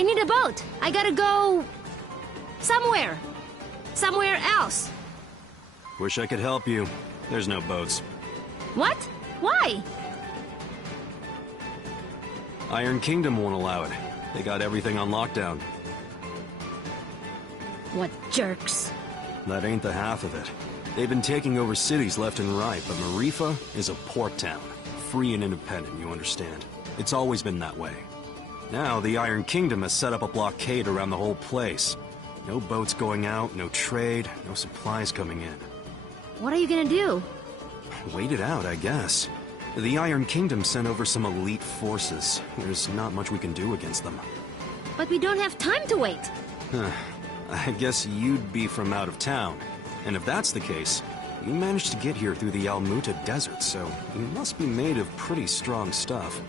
I need a boat. I gotta go... somewhere. Somewhere else. Wish I could help you. There's no boats. What? Why? Iron Kingdom won't allow it. They got everything on lockdown. What jerks. That ain't the half of it. They've been taking over cities left and right, but Marifa is a port town. Free and independent, you understand. It's always been that way. Now, the Iron Kingdom has set up a blockade around the whole place. No boats going out, no trade, no supplies coming in. What are you gonna do? Wait it out, I guess. The Iron Kingdom sent over some elite forces. There's not much we can do against them. But we don't have time to wait. I guess you'd be from out of town. And if that's the case, you managed to get here through the Almuta Desert, so you must be made of pretty strong stuff.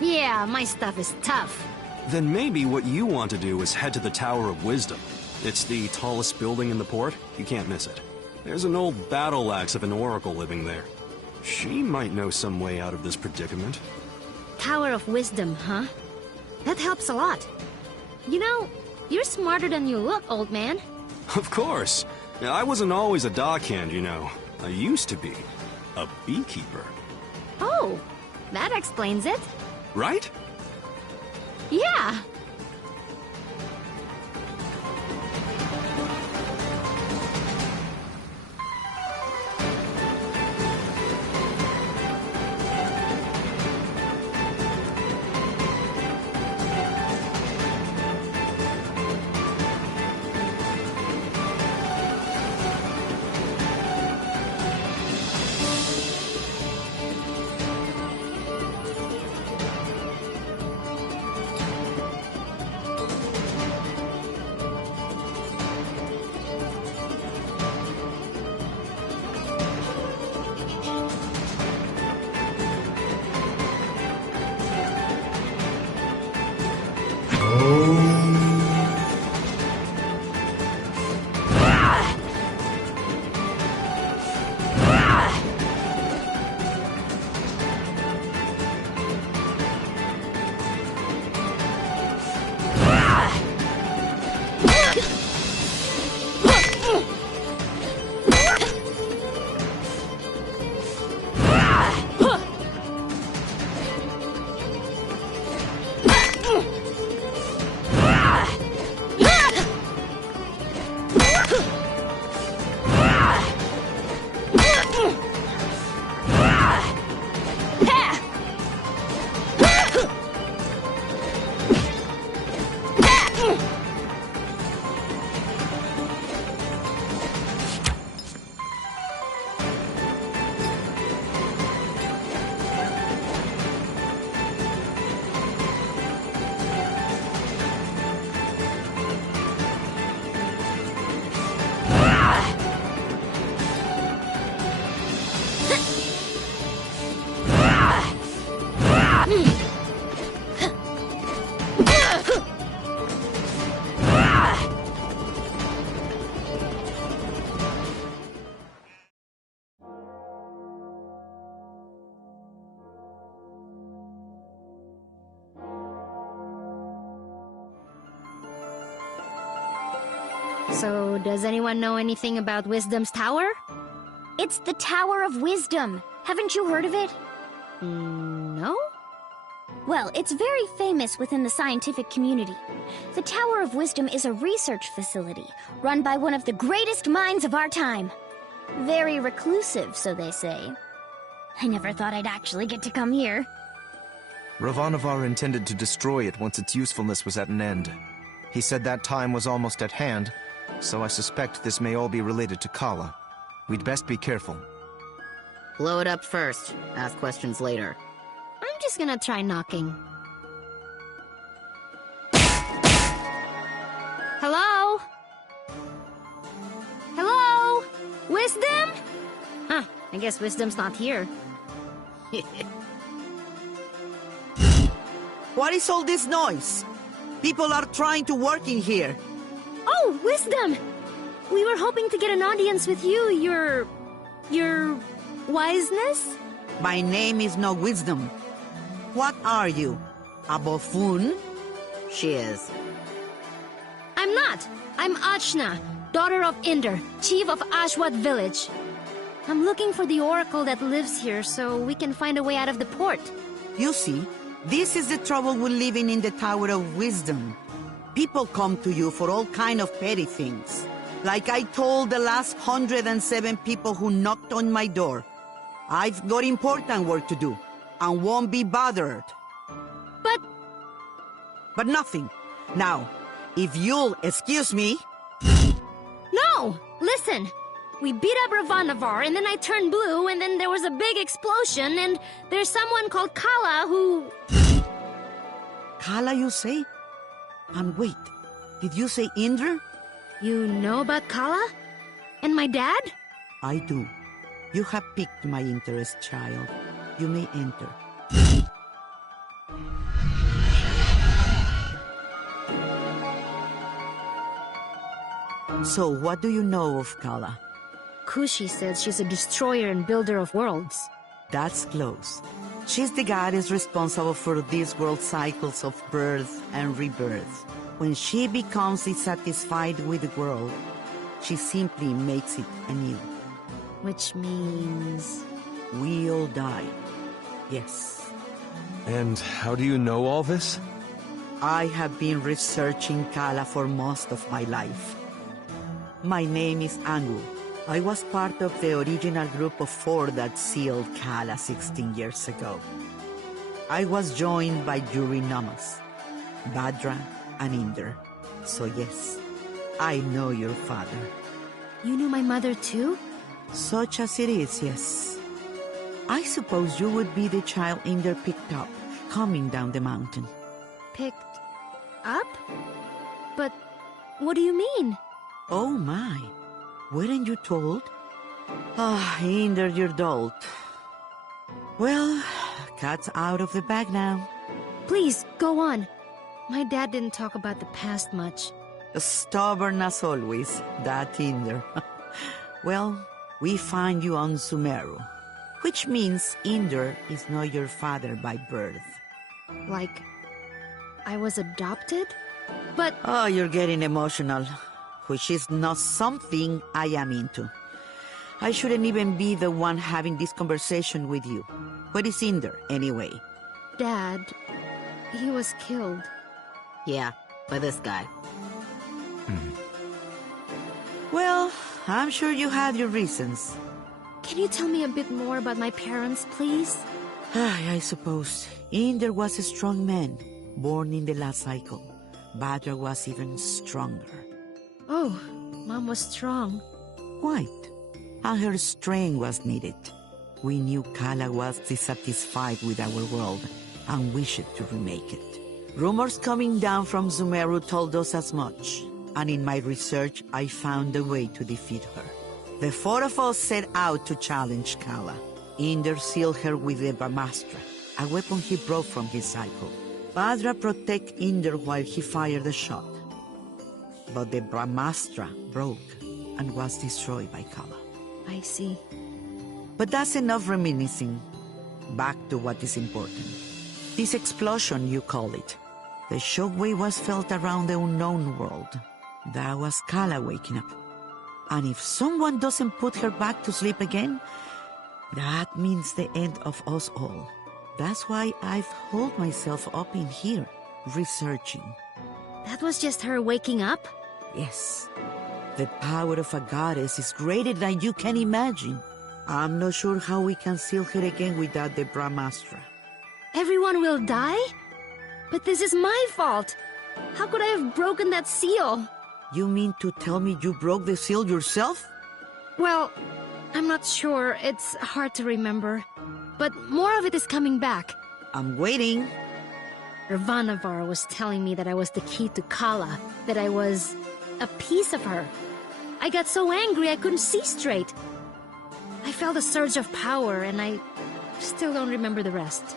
Yeah, my stuff is tough. Then maybe what you want to do is head to the Tower of Wisdom. It's the tallest building in the port. You can't miss it. There's an old battle axe of an oracle living there. She might know some way out of this predicament. Tower of Wisdom, huh? That helps a lot. You know, you're smarter than you look, old man. Of course. I wasn't always a dockhand, you know. I used to be a beekeeper. Oh, that explains it. Right? Yeah. So, does anyone know anything about Wisdom's Tower? It's the Tower of Wisdom. Haven't you heard of it? No? Well, it's very famous within the scientific community. The Tower of Wisdom is a research facility run by one of the greatest minds of our time. Very reclusive, so they say. I never thought I'd actually get to come here. Ravanavar intended to destroy it once its usefulness was at an end. He said that time was almost at hand, so I suspect this may all be related to Kala. We'd best be careful. Blow it up first. Ask questions later. I'm just gonna try knocking. Hello? Hello? Wisdom? Huh, I guess Wisdom's not here. What is all this noise? People are trying to work in here. Oh, Wisdom! We were hoping to get an audience with you, your wiseness? My name is no Wisdom. What are you? A buffoon? She is. I'm not. I'm Achna, daughter of Inder, chief of Ashwat village. I'm looking for the oracle that lives here so we can find a way out of the port. You see, this is the trouble with living in the Tower of Wisdom. People come to you for all kind of petty things. Like I told the last 107 people who knocked on my door. I've got important work to do, and won't be bothered. But nothing. Now, if you'll excuse me... No! Listen! We beat up Ravanavar, and then I turned blue, and then there was a big explosion, and there's someone called Kala who... Kala, you say? And wait, did you say Indra? You know about Kala? And my dad? I do. You have piqued my interest, child. You may enter. So, what do you know of Kala? Kushi says she's a destroyer and builder of worlds. That's close. She's the goddess responsible for these world cycles of birth and rebirth. When she becomes dissatisfied with the world, she simply makes it anew. Which means... We all die. Yes. And how do you know all this? I have been researching Kala for most of my life. My name is Angu. I was part of the original group of 4 that sealed Kala 16 years ago. I was joined by Yuri Namas, Badra, and Inder. So yes, I know your father. You knew my mother too? Such as it is, yes. I suppose you would be the child Inder picked up, coming down the mountain. Picked up? But what do you mean? Oh my, weren't you told? Ah, Inder, you're dolt. Well, cat's out of the bag now. Please, go on. My dad didn't talk about the past much. Stubborn as always, that Inder. Well, we find you on Sumeru, which means Inder is not your father by birth. Like, I was adopted? But... Oh, you're getting emotional, which is not something I am into. I shouldn't even be the one having this conversation with you. Where is Inder, anyway? Dad, he was killed. Yeah, by this guy. Well, I'm sure you had your reasons. Can you tell me a bit more about my parents, please? I suppose. Inder was a strong man, born in the last cycle. Badra was even stronger. Oh, Mom was strong. Quite. And her strength was needed. We knew Kala was dissatisfied with our world and wished to remake it. Rumors coming down from Sumeru told us as much, and in my research I found a way to defeat her. The 4 of us set out to challenge Kala. Inder sealed her with the Brahmastra, a weapon he brought from his cycle. Badra protected Inder while he fired the shot. But the Brahmastra broke and was destroyed by Kala. I see. But that's enough reminiscing. Back to what is important. This explosion, you call it. The shockwave was felt around the unknown world. That was Kala waking up. And if someone doesn't put her back to sleep again, that means the end of us all. That's why I've holed myself up in here, researching. That was just her waking up? Yes. The power of a goddess is greater than you can imagine. I'm not sure how we can seal her again without the Brahmastra. Everyone will die? But this is my fault. How could I have broken that seal? You mean to tell me you broke the seal yourself? Well, I'm not sure. It's hard to remember. But more of it is coming back. I'm waiting. Ravanavar was telling me that I was the key to Kala, that I was a piece of her. I got so angry I couldn't see straight. I felt a surge of power, and I still don't remember the rest.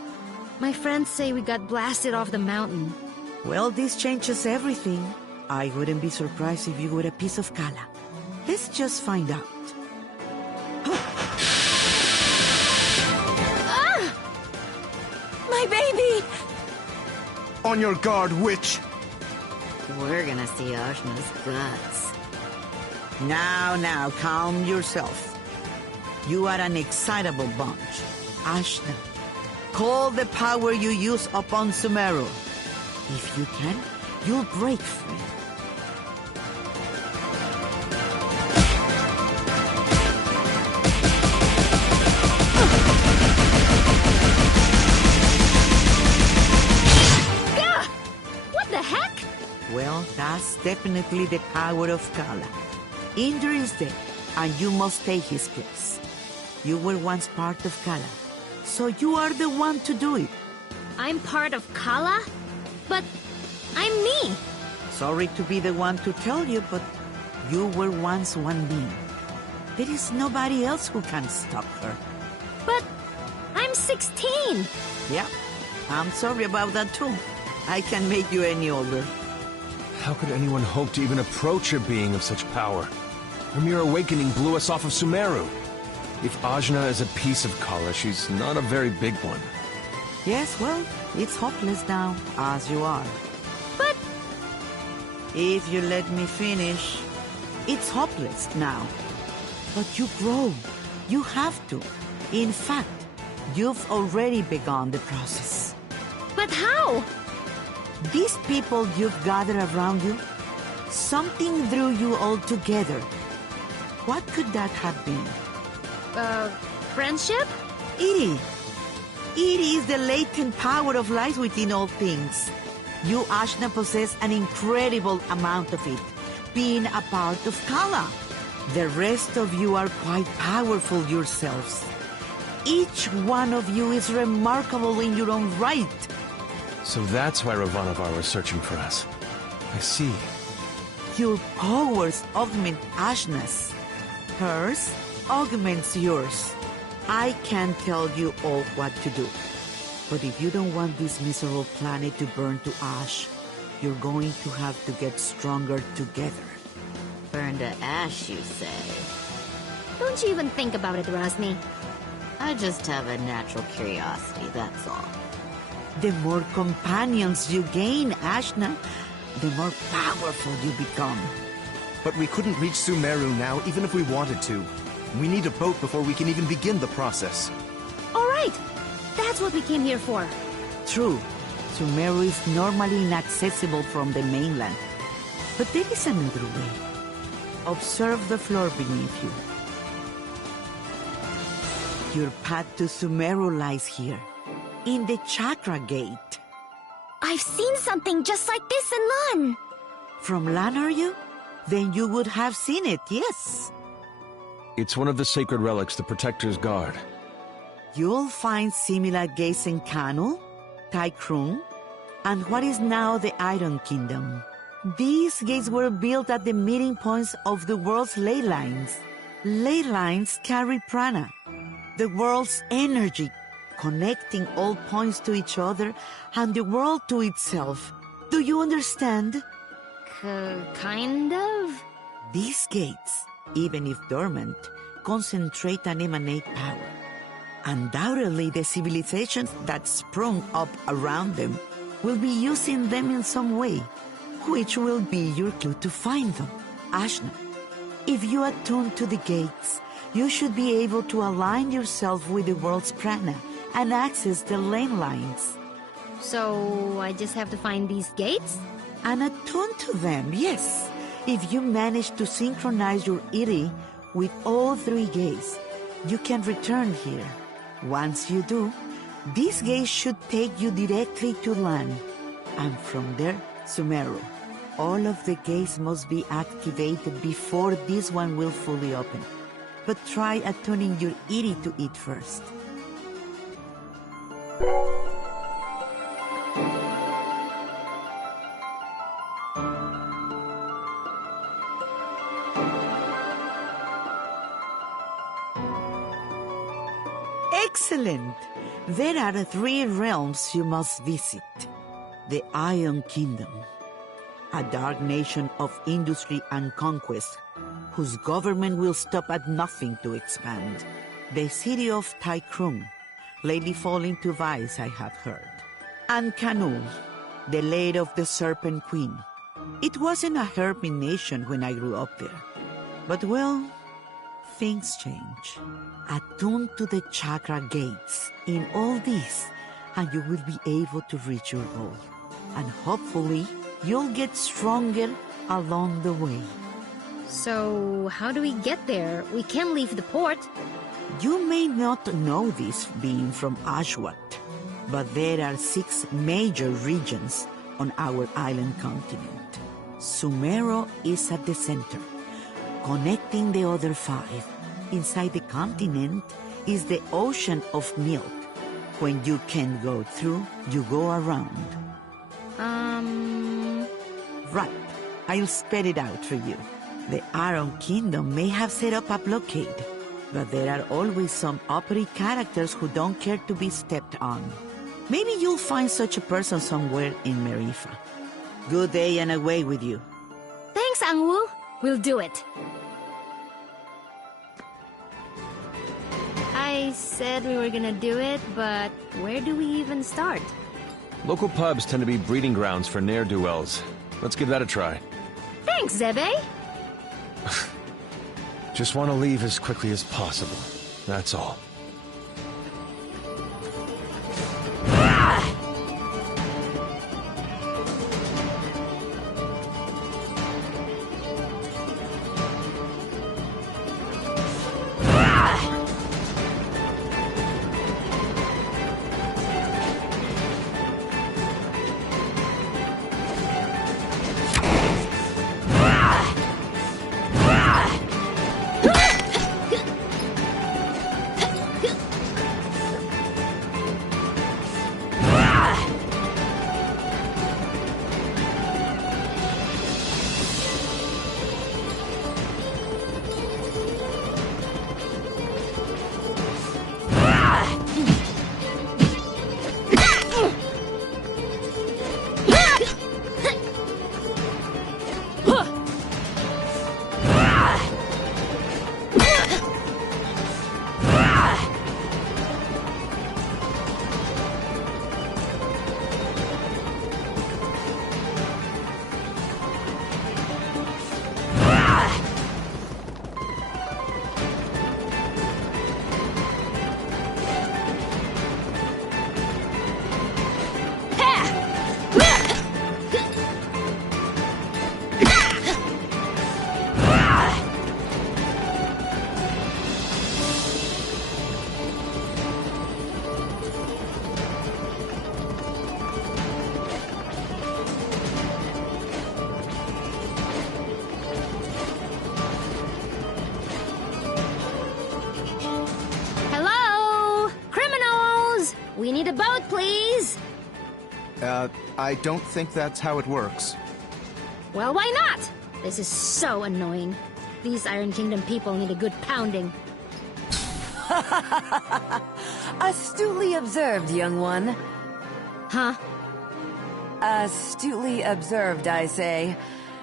My friends say we got blasted off the mountain. Well, this changes everything. I wouldn't be surprised if you were a piece of Kala. Let's just find out. My baby! On your guard, witch! We're gonna see Ajna's guts. Now, calm yourself. You are an excitable bunch. Ajna, call the power you use upon Sumeru. If you can, you'll break free. What the heck? Well, that's definitely the power of Kala. Indra is dead, and you must take his place. You were once part of Kala, so you are the one to do it. I'm part of Kala? But I'm me. Sorry to be the one to tell you, but you were once one being. There is nobody else who can stop her. But I'm 16. Yeah, I'm sorry about that too. I can't make you any older. How could anyone hope to even approach a being of such power? Her mere awakening blew us off of Sumeru. If Ajna is a piece of Kala, she's not a very big one. Yes, well, it's hopeless now, as you are. But If you let me finish, it's hopeless now. But you grow. You have to. In fact, you've already begun the process. but how? These people you've gathered around you, something drew you all together. What could that have been? Friendship? It is the latent power of life within all things. You, Ajna, possess an incredible amount of it, being a part of Kala. The rest of you are quite powerful yourselves. Each one of you is remarkable in your own right. So that's why Ravanavar was searching for us. I see. Your powers augment Ajna's. Hers augments yours. I can't tell you all what to do. But if you don't want this miserable planet to burn to ash, you're going to have to get stronger together. Burn to ash, you say? Don't you even think about it, Rosmi. I just have a natural curiosity, that's all. The more companions you gain, Ajna, the more powerful you become. But we couldn't reach Sumeru now, even if we wanted to. We need a boat before we can even begin the process. All right. That's what we came here for. True, Sumeru is normally inaccessible from the mainland. But there is another way. Observe the floor beneath you. Your path to Sumeru lies here, in the Chakra Gate. I've seen something just like this in Lan. From Lan, are you? Then you would have seen it, yes. It's one of the sacred relics the Protectors guard. You'll find similar gates in Kanu, Taikrung, and what is now the Iron Kingdom. These gates were built at the meeting points of the world's ley lines. Ley lines carry prana, the world's energy, connecting all points to each other and the world to itself. Do you understand? Kind of? These gates, even if dormant, concentrate and emanate power. Undoubtedly, the civilizations that sprung up around them will be using them in some way, which will be your clue to find them. Ajna, if you attune to the gates, you should be able to align yourself with the world's prana and access the lane lines. So I just have to find these gates? And attune to them, yes. If you manage to synchronize your iri with all three gates, you can return here. Once you do, these gates should take you directly to Lan, and from there, Sumeru. All of the gates must be activated before this one will fully open. But try attuning your iri to it first. Excellent! There are 3 realms you must visit. The Iron Kingdom, a dark nation of industry and conquest, whose government will stop at nothing to expand. The city of Taikrung, lately falling to vice, I have heard. And Kanu, the lady of the Serpent Queen, It wasn't a hermit nation when I grew up there. But well, things change. Attune to the chakra gates in all this, and you will be able to reach your goal. And hopefully, you'll get stronger along the way. So, how do we get there? We can't leave the port. You may not know this being from Ashwat, but there are 6 major regions on our island continent. Sumero is at the center, connecting the other 5. Inside the continent is the ocean of milk. When you can't go through, you go around. Right. I'll spell it out for you. The Iron Kingdom may have set up a blockade, but there are always some uppity characters who don't care to be stepped on. Maybe you'll find such a person somewhere in Marifa. Good day and away with you. Thanks, Angwu. We'll do it. I said we were gonna do it, but where do we even start? Local pubs tend to be breeding grounds for ne'er-do-wells. Let's give that a try. Thanks, Zebe. Just want to leave as quickly as possible. That's all. We need a boat, please! I don't think that's how it works. Well, why not? This is so annoying. These Iron Kingdom people need a good pounding. Astutely observed, young one. Huh? Astutely observed, I say.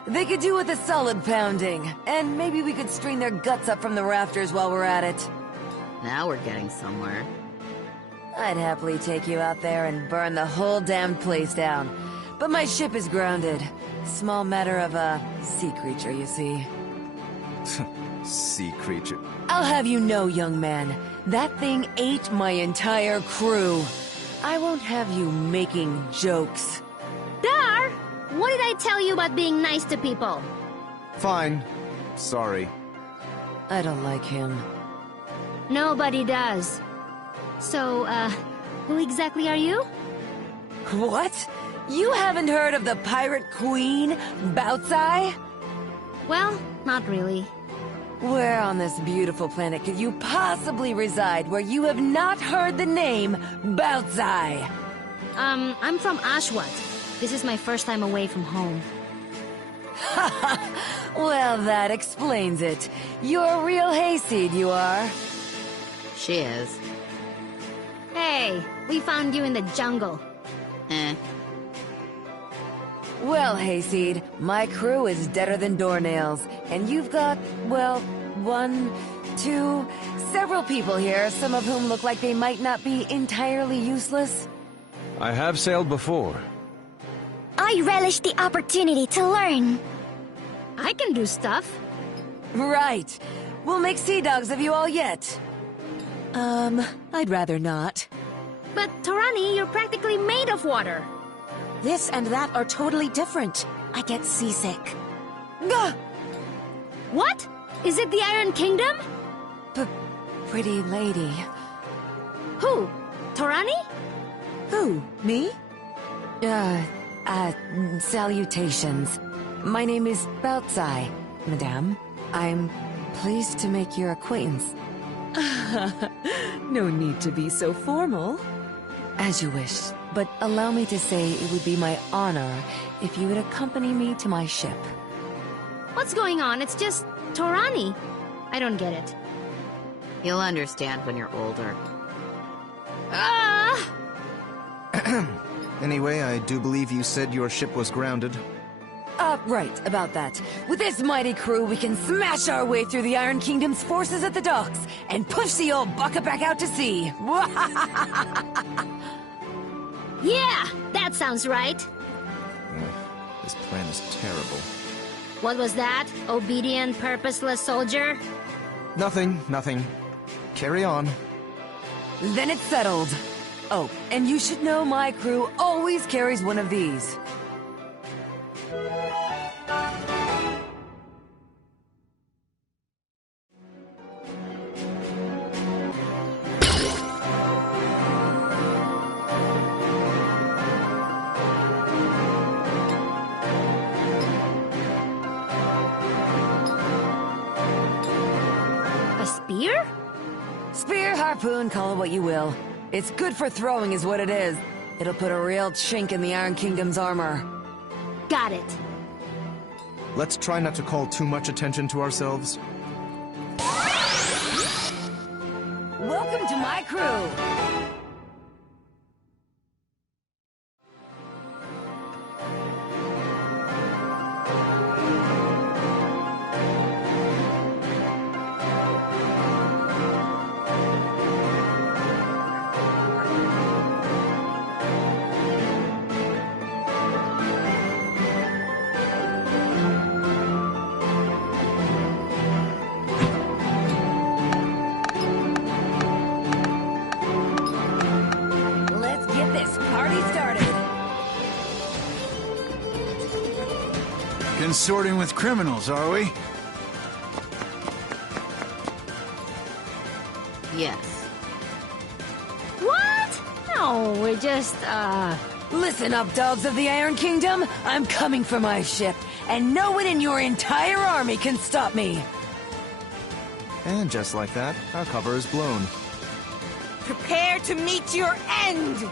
They could do with a solid pounding, and maybe we could string their guts up from the rafters while we're at it. Now we're getting somewhere. I'd happily take you out there and burn the whole damned place down. But my ship is grounded. Small matter of a sea creature, you see. Sea creature. I'll have you know, young man, that thing ate my entire crew. I won't have you making jokes. Dar! What did I tell you about being nice to people? Fine. Sorry. I don't like him. Nobody does. So, who exactly are you? What? You haven't heard of the pirate queen, Baotsai? Well, not really. Where on this beautiful planet could you possibly reside where you have not heard the name Baotsai? I'm from Ashwat. This is my first time away from home. Well, that explains it. You're a real hayseed, you are. She is. Hey, we found you in the jungle. Well, hayseed, my crew is deader than doornails, and you've got, well, 1, 2, several people here, some of whom look like they might not be entirely useless. I have sailed before. I relish the opportunity to learn. I can do stuff. Right. We'll make sea dogs of you all yet. I'd rather not. But, Torani, you're practically made of water. This and that are totally different. I get seasick. Gah! What? Is it the Iron Kingdom? Pretty lady. Who? Torani? Who? Me? Salutations. My name is Beltzai, madame. I'm pleased to make your acquaintance. No need to be so formal. As you wish, but allow me to say it would be my honor if you would accompany me to my ship. What's going on? It's just Torani. I don't get it. You'll understand when you're older. Ah! Anyway, I do believe you said your ship was grounded. Right, about that. With this mighty crew, we can smash our way through the Iron Kingdom's forces at the docks and push the old bucket back out to sea. Yeah, that sounds right. This plan is terrible. What was that? Obedient, purposeless soldier? Nothing. Carry on. Then it's settled. Oh, and you should know my crew always carries one of these. A spear? Spear, harpoon, call it what you will. It's good for throwing is what it is. It'll put a real chink in the Iron Kingdom's armor. Got it. Let's try not to call too much attention to ourselves. Welcome to my crew! Let's get this party started! Consorting with criminals, are we? Yes. What? No, we're just, Listen up, dogs of the Iron Kingdom! I'm coming for my ship, and no one in your entire army can stop me! And just like that, our cover is blown. Prepare to meet your end!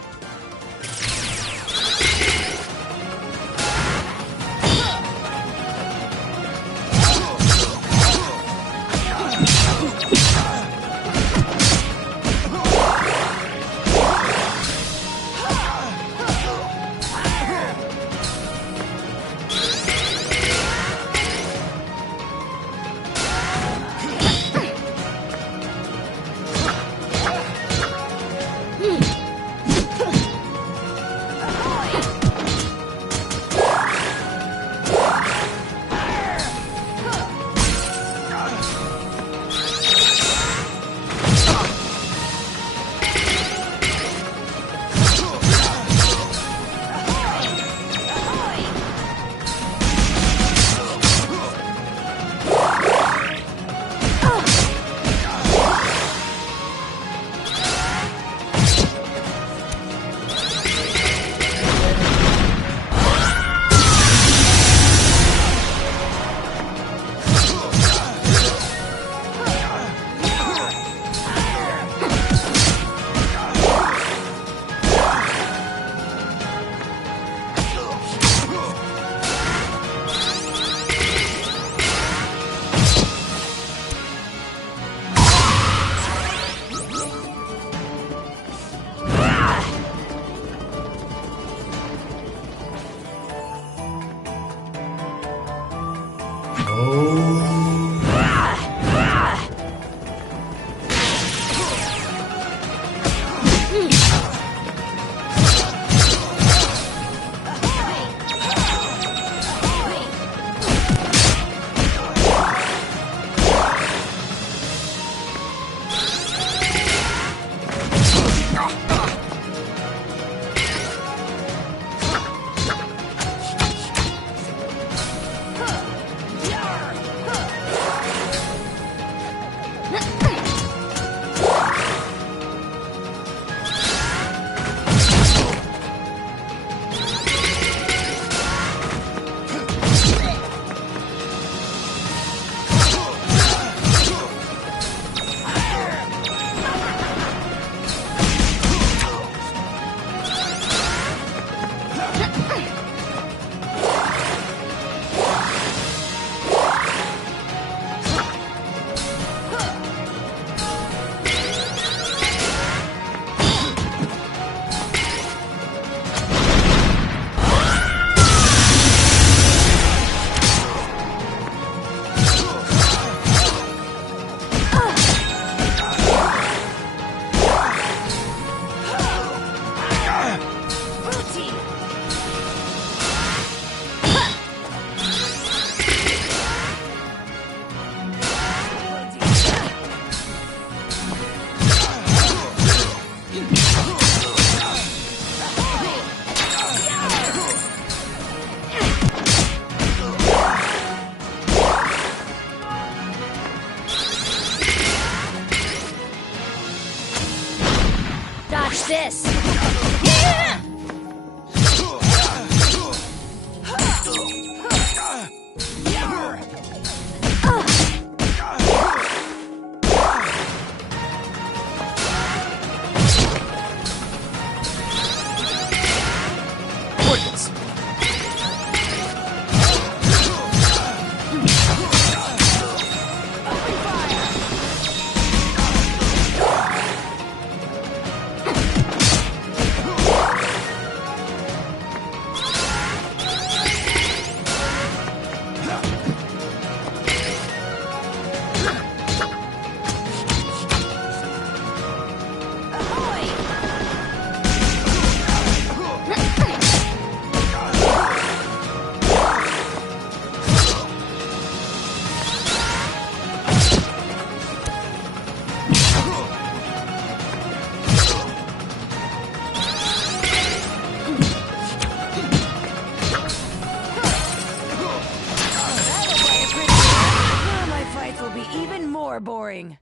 more boring.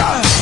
Ah!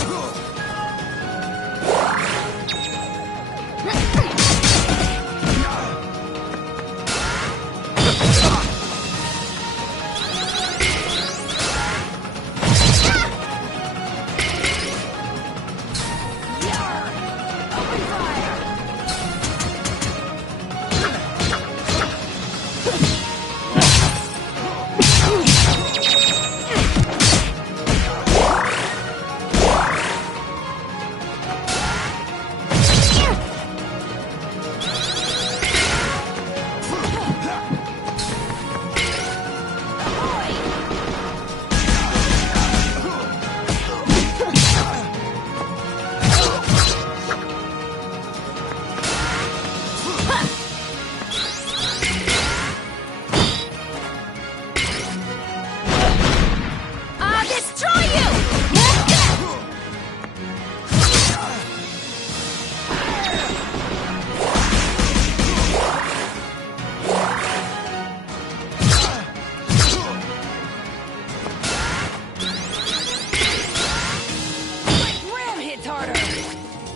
harder!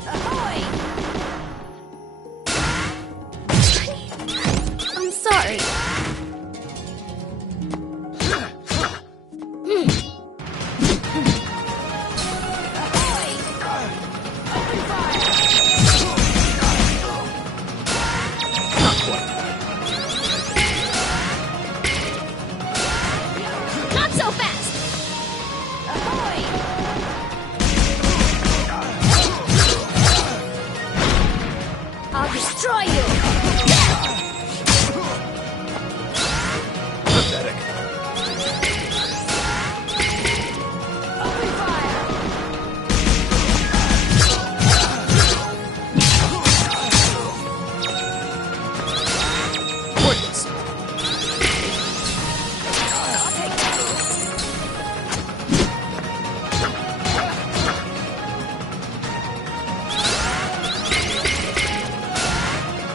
Ahoy! I'm sorry. Not so fast! I'll destroy you! Pathetic. Pointless.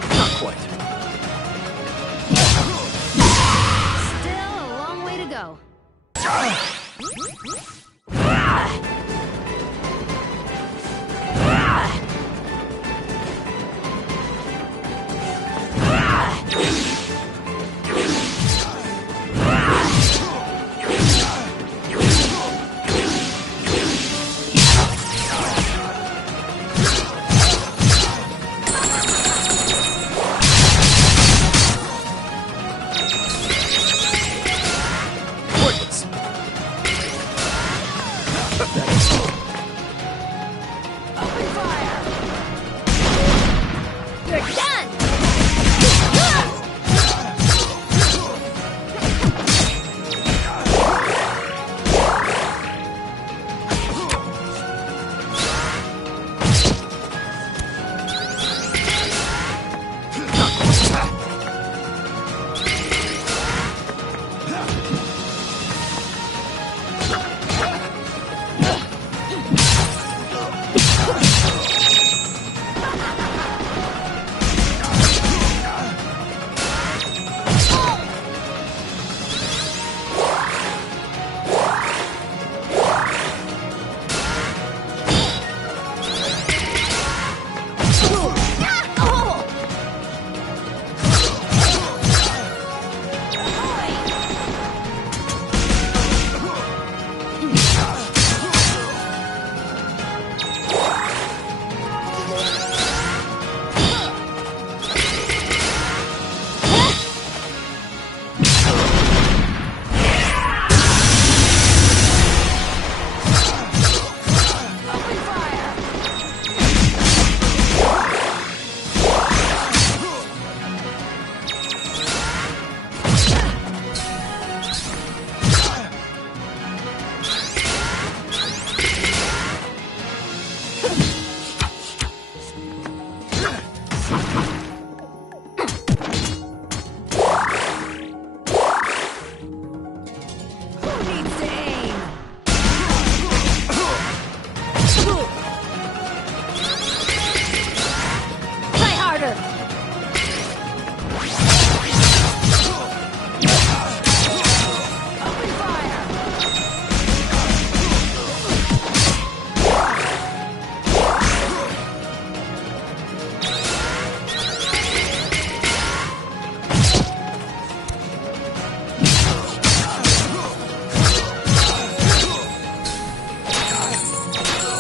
Not quite. Still a long way to go. Pointless. You're done!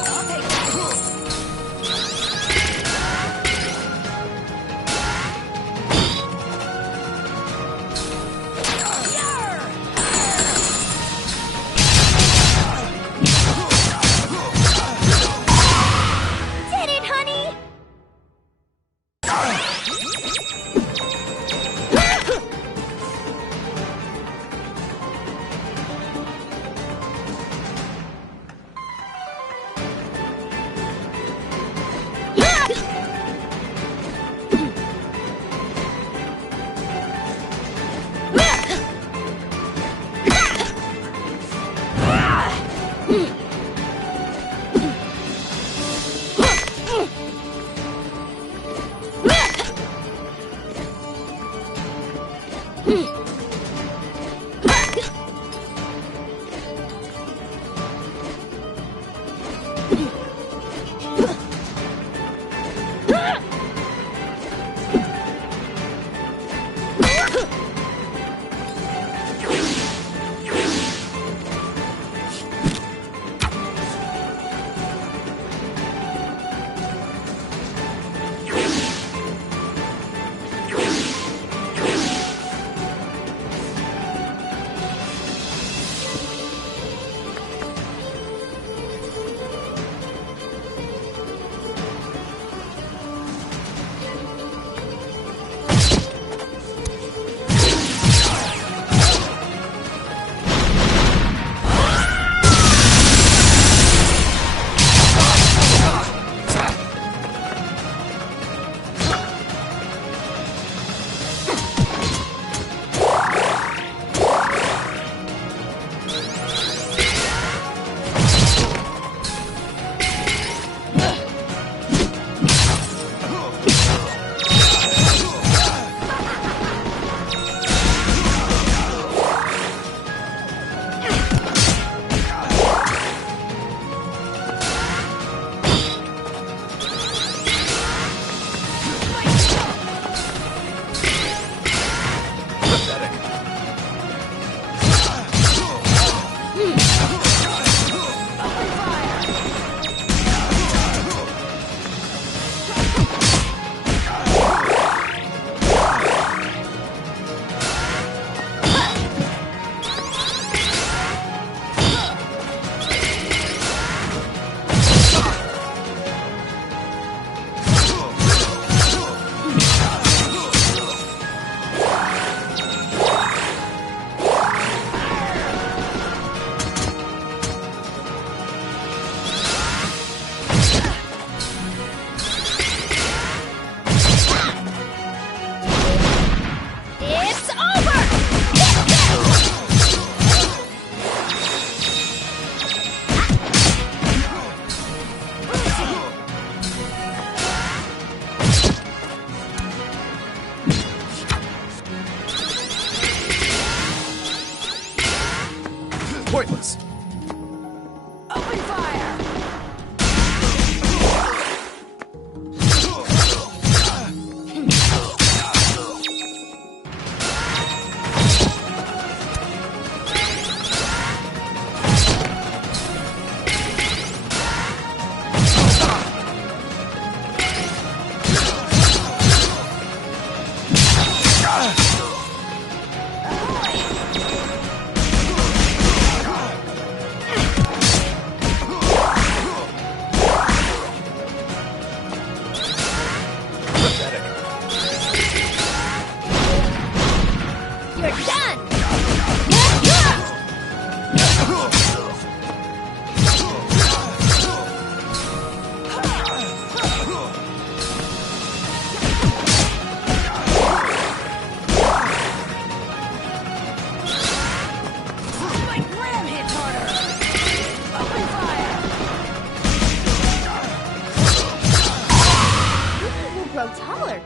I'll take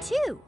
too.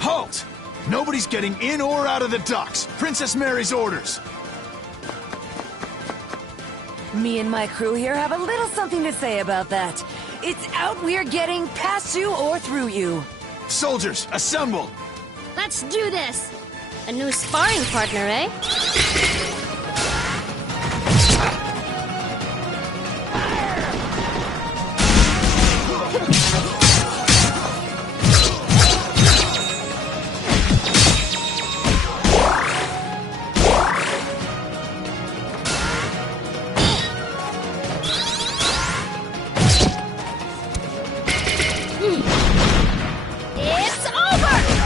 Halt! Nobody's getting in or out of the docks. Princess Mary's orders. Me and my crew here have a little something to say about that. It's out we're getting past you or through you. Soldiers, assemble! Let's do this! A new sparring partner, eh? It's over!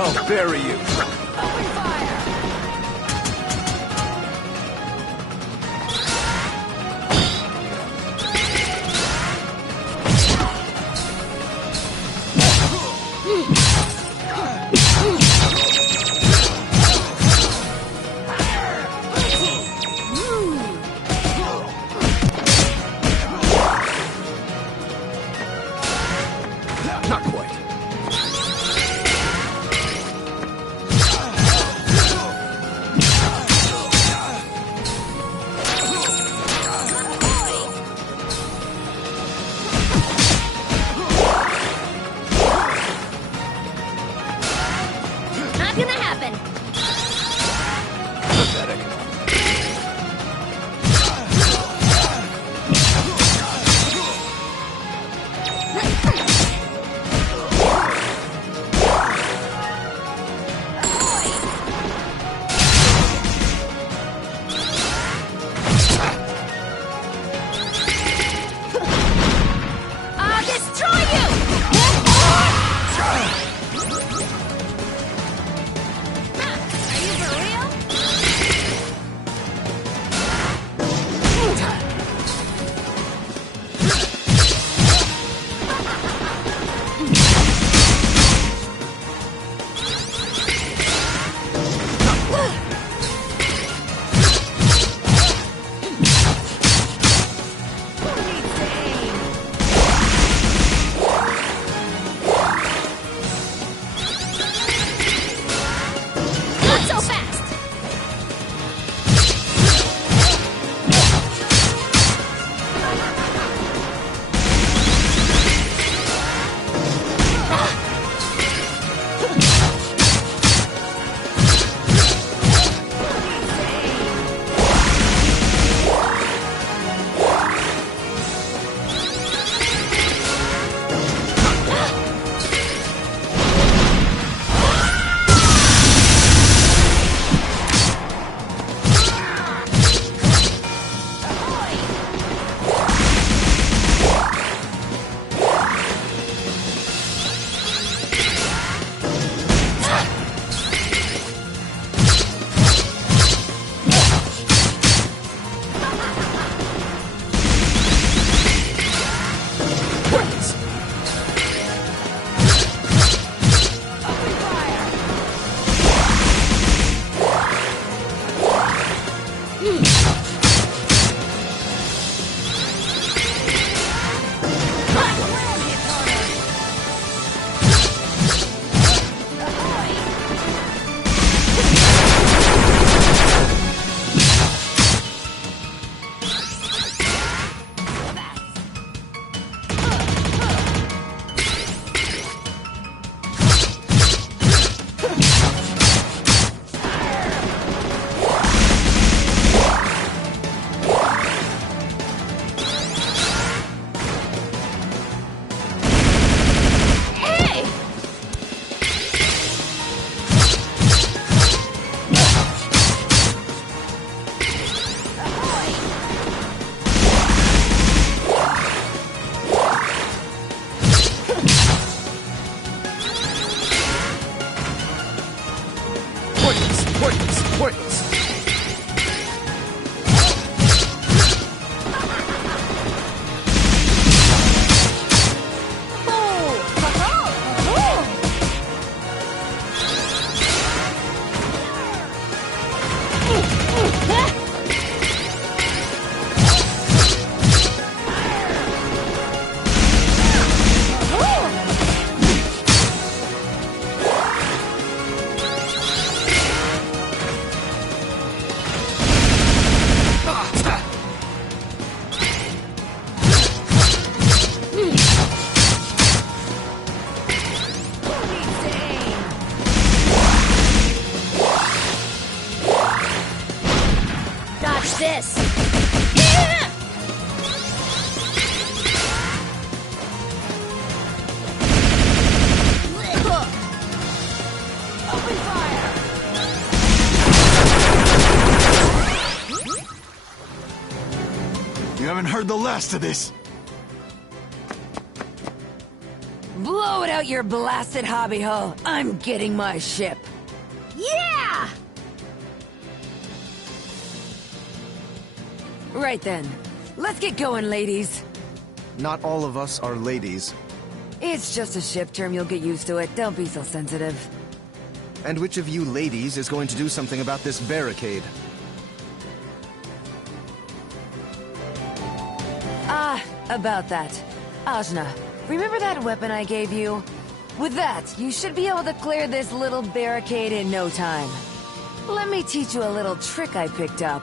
I'll bury you. Not quite. Pointless! Pointless! Dodge this! Open fire! You haven't heard the last of this! Blow it out your blasted hobby hoe. I'm getting my ship. Yeah! Right then. Let's get going, ladies. Not all of us are ladies. It's just a ship term, you'll get used to it. Don't be so sensitive. And which of you ladies is going to do something about this barricade? Ah, about that. Ajna, remember that weapon I gave you? With that, you should be able to clear this little barricade in no time. Let me teach you a little trick I picked up.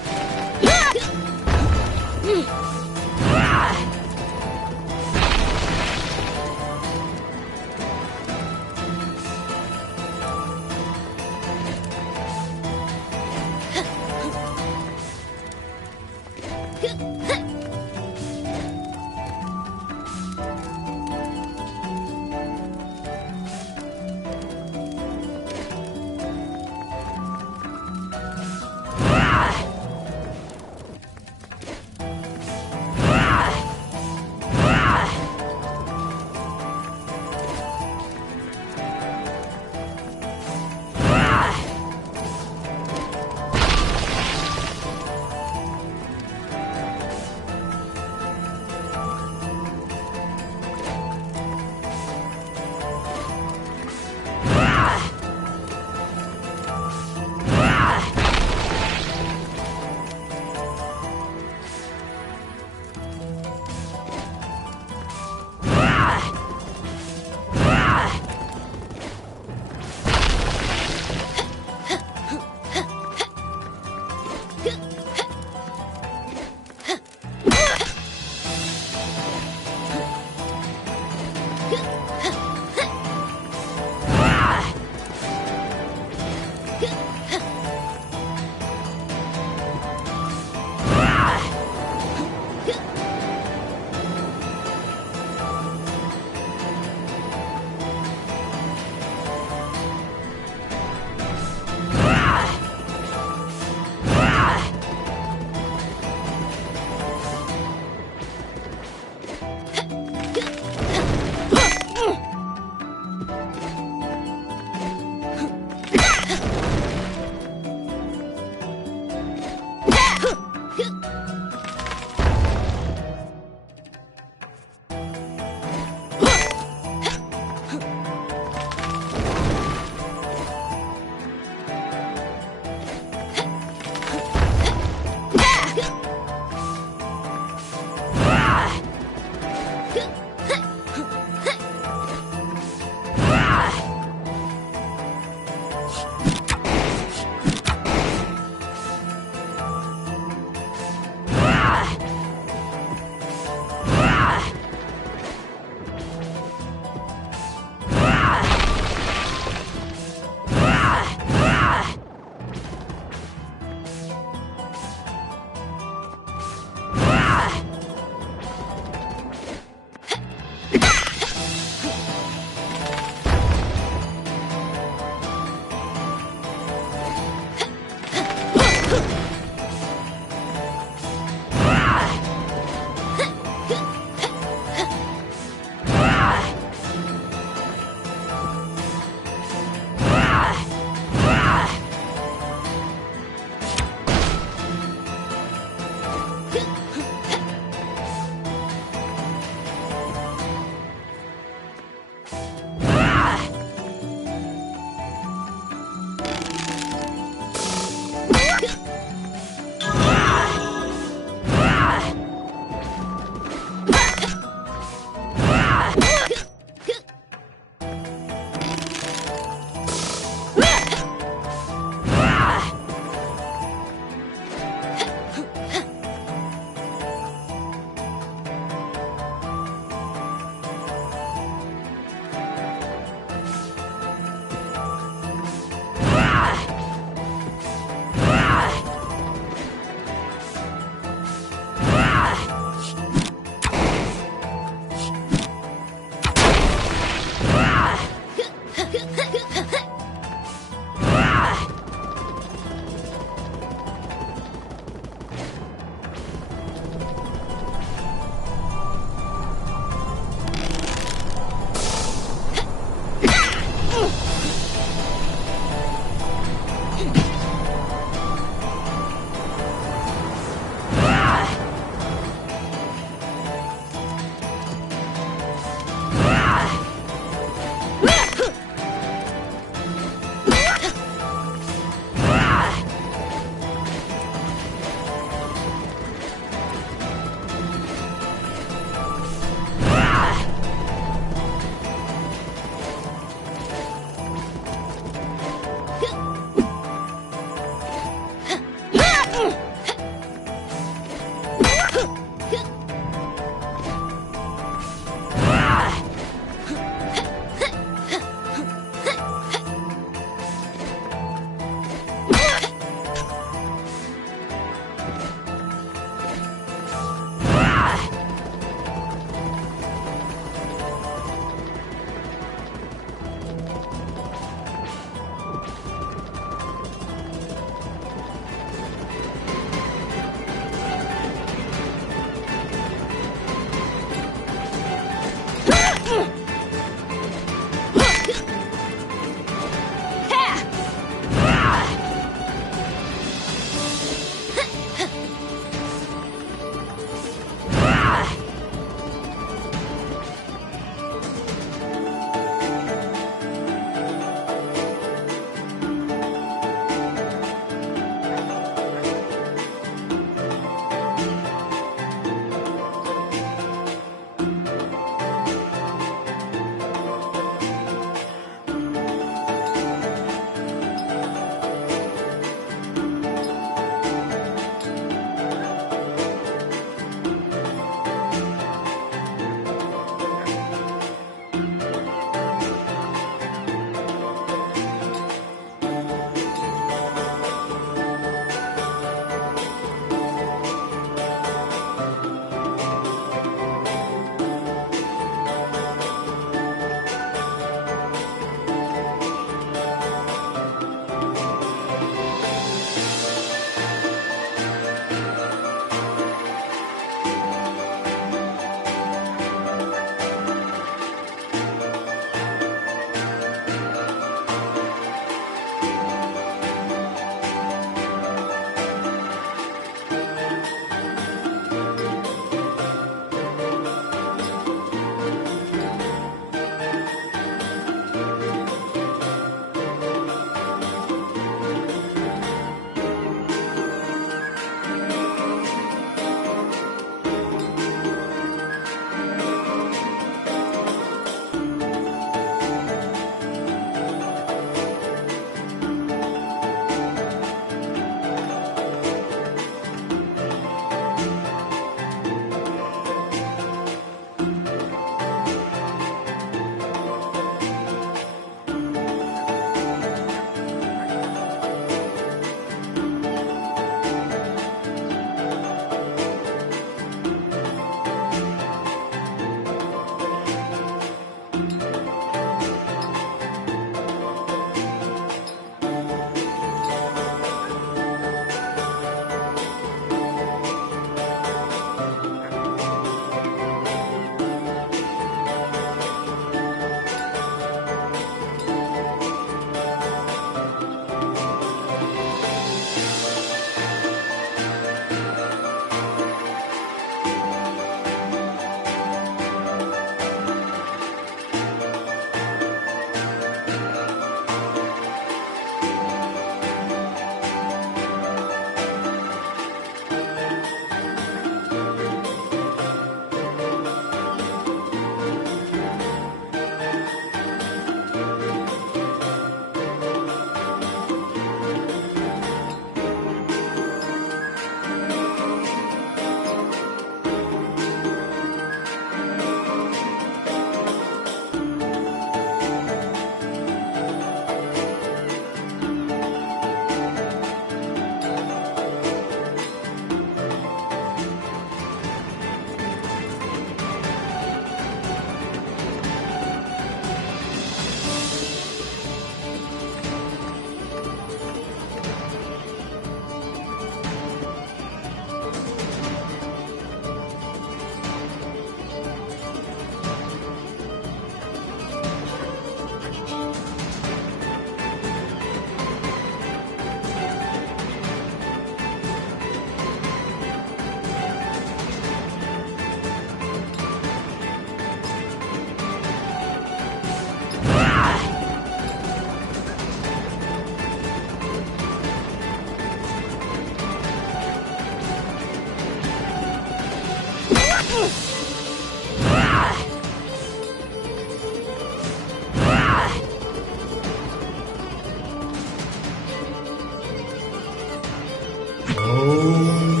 Om